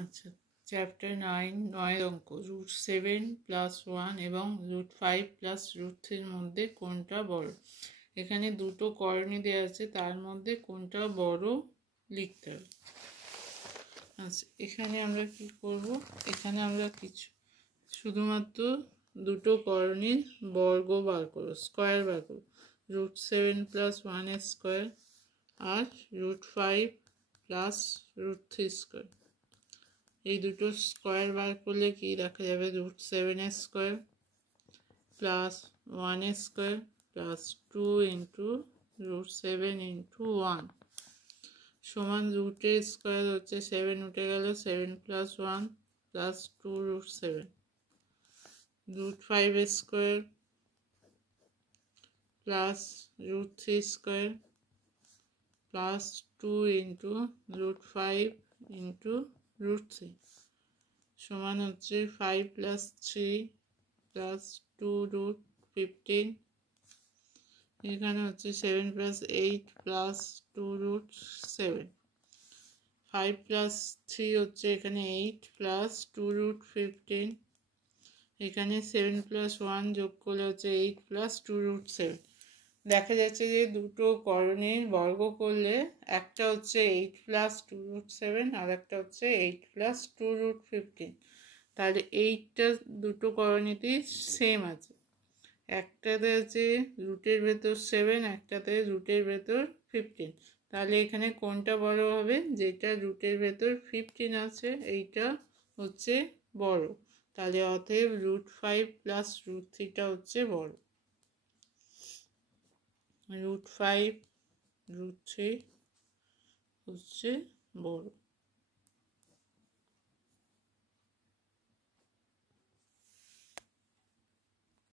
আচ্ছা, চ্যাপ্টার 9 অঙ্ক √7 + 1 এবং √5 + √3 মধ্যে কোনটা বড়। এখানে দুটো করণী দেওয়া আছে, তার মধ্যে কোনটা বড় লিখতে হবে। আচ্ছা, এখানে আমরা কি করব, এখানে আমরা কিছু শুধুমাত্র দুটো করণীর বর্গ বার করব, স্কোয়ার বার করব। √7 + 1 এর স্কোয়ার আর √5 + √3 স্কোয়ার। এই দুটো স্কোয়ার বার করলে কি দেখা যাবে, √7 এর স্কোয়ার প্লাস 1 এর স্কোয়ার প্লাস 2 ইন্টু √7 ইন্টু 1 সমান রুটের স্কোয়ার হচ্ছে 7 উঠে গেল, 7 + 1 plus 2 √7 √5 square plus √3 square plus 2 into √5 into √3 সমান হচ্ছে 5 + 3 প্লাস 2 √15। এখানে হচ্ছে 7 + 8 প্লাস 2 √7। 5 + 3 হচ্ছে এখানে 8 প্লাস 2 √15। এখানে 7 + 1 যোগ করলে হচ্ছে 8 প্লাস 2 √7। দেখা যাচ্ছে যে দুটো করণীর বর্গ করলে একটা হচ্ছে 8 প্লাস 2 √7 আর একটা হচ্ছে 8 প্লাস 2 √15। তাহলে 8টা দুটো করণীতেই সেম আছে, একটাতে আছে রুটের ভেতর 7, একটাতে রুটের ভেতর 15। তাহলে এখানে কোনটা বড় হবে, যেটা রুটের ভেতর 15 আছে এইটা হচ্ছে বড়। তাহলে অতএব √5 + √3টা হচ্ছে বড়। √5 √3 হচ্ছে বড়।